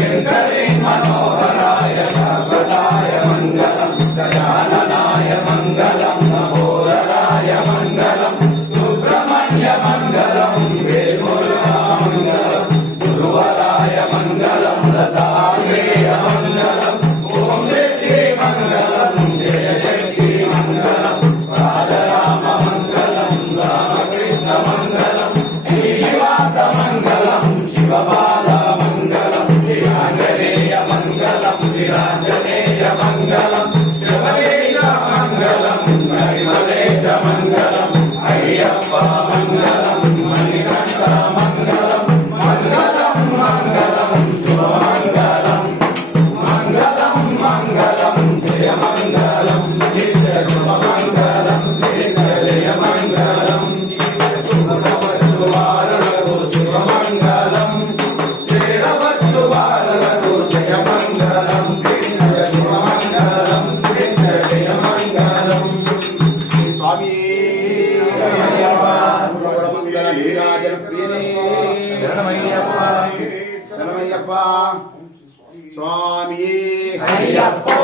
शंकरे मनोहराय शाश्वताय मंगलम गजाननाय मंगलम नभोदराय मंगलम सुब्रह्मण्य मंगलम वेलमुरुगा मंगलम गुरुवराय मंगलम दत्तात्रेय मंगलम ओम श्री मंगलम जय शक्ति मंगलम राम मंगलम रामकृष्ण मंगलम श्रीनिवास मंगलम शिवबाल मंगलम वीरांजनेय मंगलम वीरांजनेय मंगलम शिवलेश मंगलम हरिमलेश मंगलम अय्यप्प मंगलम मणिकंठ मंगलम मंगलम मंगलम शुभमंगलम मंगलम मंगलम जय मंगलम नित्य शुभमंगलम नित्य जय मंगलम शुभवत्सुवारणो शुभमंगलम श्रीरवत्सुवारणो जय मंगलम नित्य शुभमंगलम नित्य जय मंगलम स्वामी मंगल नीराजन प्रियने शरणमय्यप्पा स्वामी